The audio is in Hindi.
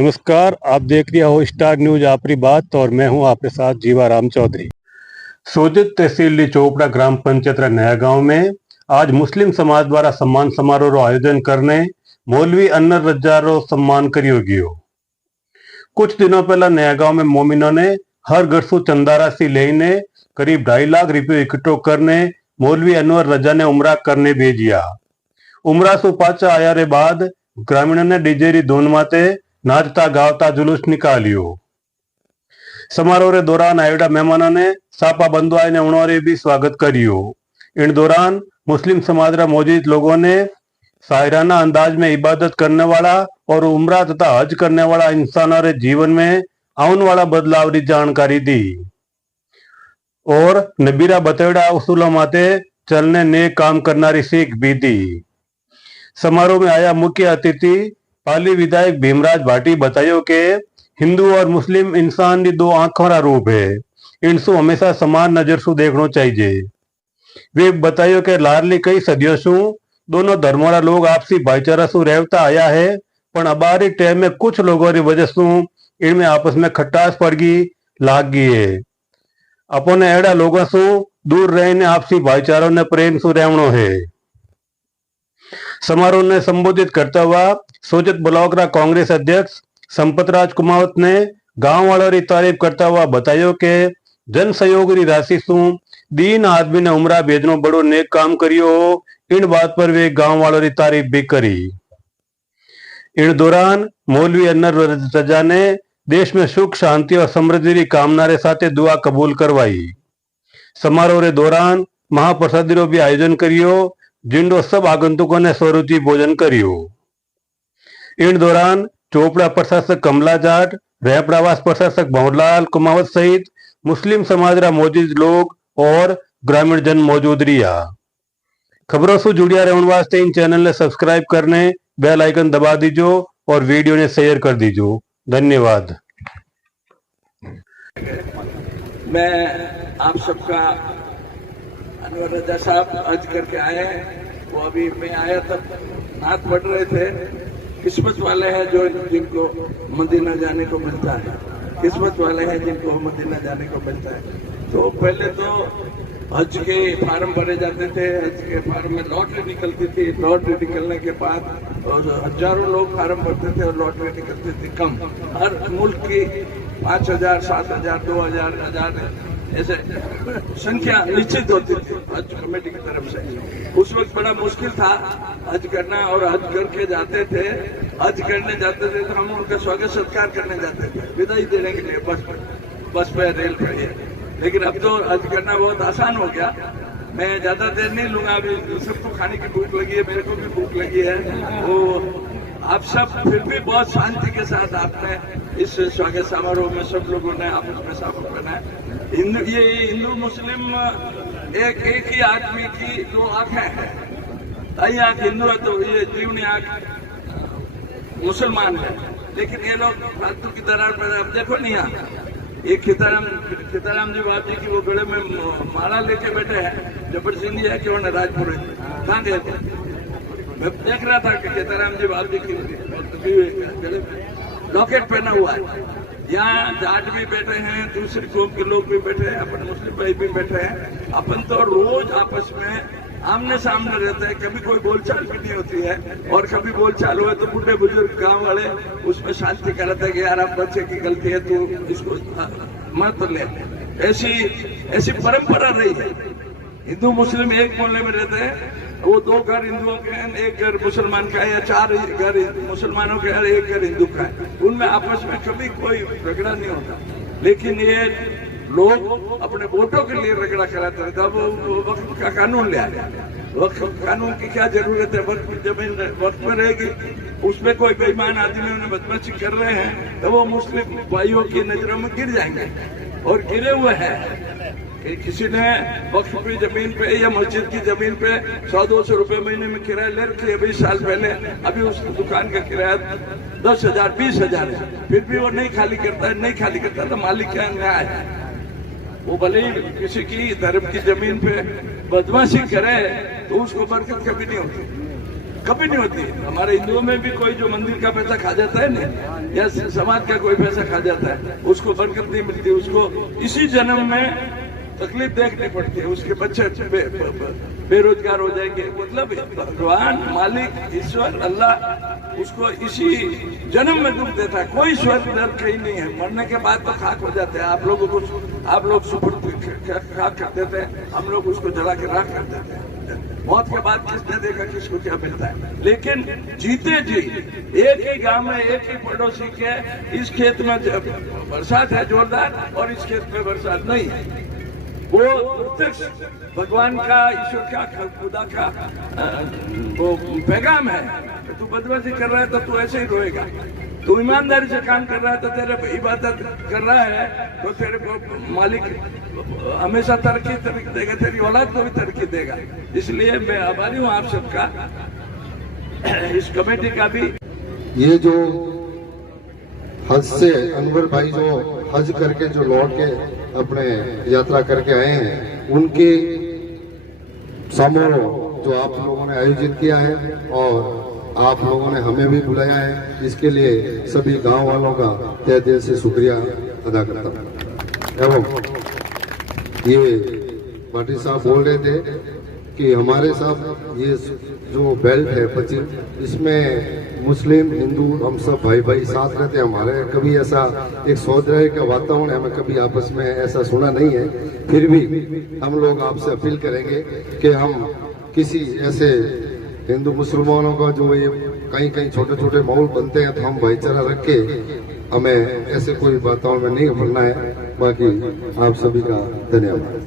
नमस्कार, आप देख रहे हो स्टार न्यूज आपरी बात और मैं हूं आपके साथ जीवा राम चौधरी। सोजित तहसील चोपड़ा ग्राम पंचायत नया गांव में आज मुस्लिम समाज द्वारा सम्मान समारोह रो आयोजन करने मौलवी अनर रज्जा रो सम्मान करियो गयो। कुछ दिनों पहला नया गांव में मोमिनों ने हर घर सु चंदा राशि लेने करीब 2.5 लाख रुपये इकट्ठो करने मौलवी अनवर रजा ने उमरा करने भेजिया। उमरा सु पाचा आया रे बाद ग्रामीणों ने डीजे री धुन माते नाचता गावता जुलूस निकालियो। समारोह रे दौरान आयोडा मेहमानों ने सापा बंधुआई ने उन्होंने भी स्वागत करियो। इन दौरान मुस्लिम समाज रा मौजूद लोगों ने शायराना अंदाज में इबादत करने वाला और उम्रा तथा हज करने वाला इंसानों रे जीवन में आने वाला बदलाव की जानकारी दी और नबीरा बतेड़ा उसूलों माते चलने नेक काम करना सीख भी दी। समारोह में आया मुख्य अतिथि पाली विधायक भीमराज भाटी बतायो कि हिंदू और मुस्लिम इंसान की दो आंखों का रूप है, इनसु हमेशा समान नजर सु देखना चाहिए। वे बतायो कि लारली कई सदियों सु दोनों धर्मों रा लोग आपसी भाईचारा सु रहता आया है, पण अबारिक टाइम में कुछ लोगों की वजह सु इनमें आपस में खटास पड़ गई लाग गई है। अपने एड़ा लोगों सु दूर रहने आपसी भाईचारों ने प्रेम सु रहनो है। समारोह ने संबोधित करता हुआ सोजत ब्लॉक रा कांग्रेस अध्यक्ष संपतराज कुमावत ने गांव वालों की तारीफ करता हुआ बतायो कि जन सहयोग की राशि सु दीन आदमी ने उमरा भेजनो बड़ो नेक काम करियो। इन बात पर वे गांव वालों की तारीफ भी करी। इन दौरान मौलवी अनर रजा ने देश में सुख शांति और समृद्धि की कामना रे साथे दुआ कबूल करवाई। समारोह रे दौरान महाप्रसादी रो भी आयोजन करियो, जिंडो सब आगंतुकों ने स्वरूचि भोजन करियो। इन दौरान चोपड़ा प्रशासक कमला जाट, रैपड़ावास प्रशासक भंवरलाल कुमावत सहित मुस्लिम समाज रा मौजूद लोग और ग्रामीण जन मौजूद रिया। खबरों से जुड़िया रहने वास्ते इन चैनल ने सब्सक्राइब करने बेल आइकन दबा दीजो और वीडियो ने शेयर कर दीजो। धन्यवाद। मैं आप सबका अनवर रजा साहब हज करके आए, वो अभी मैं आया तब नात पढ़ रहे थे। किस्मत वाले हैं जो जिनको मदीना जाने को मिलता है, किस्मत वाले हैं जिनको मदीना जाने को मिलता है। तो पहले तो हज के फार्म भरे जाते थे, हज के फार्म में लॉटरी निकलती थी, लॉटरी निकलने के बाद और हजारों लोग फार्म भरते थे और लॉटरी निकलती थी कम। हर मुल्क की 5,000, 7,000, 2,000, 1,000 ऐसे संख्या निश्चित होती थी हज कमेटी की तरफ से। उस वक्त बड़ा मुश्किल था हज करना, और हज करके जाते थे, हज करने जाते थे तो हम उनका स्वागत सत्कार करने जाते थे विदाई देने के लिए बस पे रेल पे। लेकिन अब तो हज करना बहुत आसान हो गया। मैं ज्यादा देर नहीं लूंगा, अभी सबको खाने की भूख लगी है, मेरे को भी भूख लगी है। वो आप सब फिर भी बहुत शांति के साथ आपने इस स्वागत समारोह में सब लोगों ने आपस में शामिल बनाया। ये हिंदू मुस्लिम एक ही आदमी की दो आंखें हैं। दाई आंख हिंदू है तो ये जीवनी आंख मुसलमान है। लेकिन ये लोग फालतू की दरार पर अब देखो नहीं यहाँ ये खिताराम जी बाप जी की वो गले में माला लेके बैठे हैं। जबर सिंह है कि उन्हें राजपुर कहाँ गए थे? मैं देख रहा था कि खिताराम जी बाप जी की गले में लॉकेट पहना हुआ है। यहाँ जाट भी बैठे हैं, दूसरी कौम के लोग भी बैठे हैं, अपन मुस्लिम भाई भी बैठे हैं। अपन तो रोज आपस में आमने सामने रहते हैं, कभी कोई बोलचाल भी नहीं होती है। और कभी बोलचाल हुए तो बूढ़े बुजुर्ग गांव वाले उसमें शांति कराते हैं कि यार आप बच्चे की गलती है तो इसको मत ले। ऐसी परंपरा रही है। हिंदू मुस्लिम एक मोहल्ले में रहते हैं, वो 2 घर हिंदुओं के हैं, 1 घर मुसलमान का है, या 4 घर मुसलमानों के हैं, 1 घर हिंदू का है। उनमें आपस में कभी कोई झगड़ा नहीं होता। लेकिन ये लोग अपने वोटों के लिए झगड़ा कराते रहते। अब वक्फ का कानून ले आया। वक्फ कानून की क्या जरूरत है? वक्फ जमीन वक्फ में रहेगी, उसमें कोई बेईमान आदमी उन्हें बदमाशी कर रहे हैं तो वो मुस्लिम भाइयों की नजरों में गिर जाएंगे। और गिरे हुए हैं कि किसी ने वक्फ की जमीन पे या मस्जिद की जमीन पे 100-200 रुपए महीने में किराया ले रखी है 20 साल पहले। अभी उस दुकान का किराया 10,000, 20,000 है, फिर भी वो नहीं खाली करता तो मालिक क्या न्याय है? वो भले ही किसी की धर्म की जमीन पे बदमाशी करे तो उसको बरकत कभी नहीं होती। कभी नहीं होती। हमारे हिंदुओं में भी कोई जो मंदिर का पैसा खा जाता है ना, या समाज का कोई पैसा खा जाता है, उसको बरकत नहीं मिलती, उसको इसी जन्म में तकलीफ देखनी पड़ती है, उसके बच्चे बेरोजगार हो जाएंगे। मतलब भगवान मालिक ईश्वर अल्लाह उसको इसी जन्म में दुख देता है। कोई स्वर्ग नर्क कहीं नहीं है, मरने के बाद तो खाक हो जाते हैं। आप लोग सुपुर्द खाक कर देते हैं, हम लोग उसको जला के राख कर देते हैं। मौत के बाद किसने देखा किसको क्या मिलता है। लेकिन जीते जी एक ही गांव में एक ही पड़ोसी के इस खेत में बरसात है जोरदार और इस खेत में बरसात नहीं है, वो प्रत्यक्ष भगवान का, ईश्वर का, खुदा का वो पैगाम है। तू बदमाशी कर रहा है तो तू ऐसे ही रोएगा, तू ईमानदारी से काम कर रहा है तो तेरे इबादत कर रहा है तो तेरे को मालिक हमेशा तरक्की देगा, तेरी औलाद को भी तरक्की देगा। इसलिए मैं आभारी हूँ आप सबका, इस कमेटी का भी। ये जो हज से अनवर भाई जो हज करके जो लौट के अपने यात्रा करके आए हैं, उनके समारोह जो आप लोगों ने आयोजित किया है और आप लोगों ने हमें भी बुलाया है, इसके लिए सभी गांव वालों का तहे दिल से शुक्रिया अदा करता हूँ। एवं ये पाटिल साहब बोल रहे थे कि हमारे साथ ये जो बेल्ट है 25, इसमें मुस्लिम हिंदू हम सब भाई भाई साथ रहते हैं। हमारे कभी ऐसा एक सौहार्द का वातावरण हमें कभी आपस में ऐसा सुना नहीं है। फिर भी हम लोग आपसे अपील करेंगे कि हम किसी ऐसे हिंदू मुसलमानों का जो ये कहीं कहीं छोटे छोटे माहौल बनते हैं तो हम भाईचारा रख के हमें ऐसे कोई वातावरण में नहीं बनना है। बाकी आप सभी का धन्यवाद।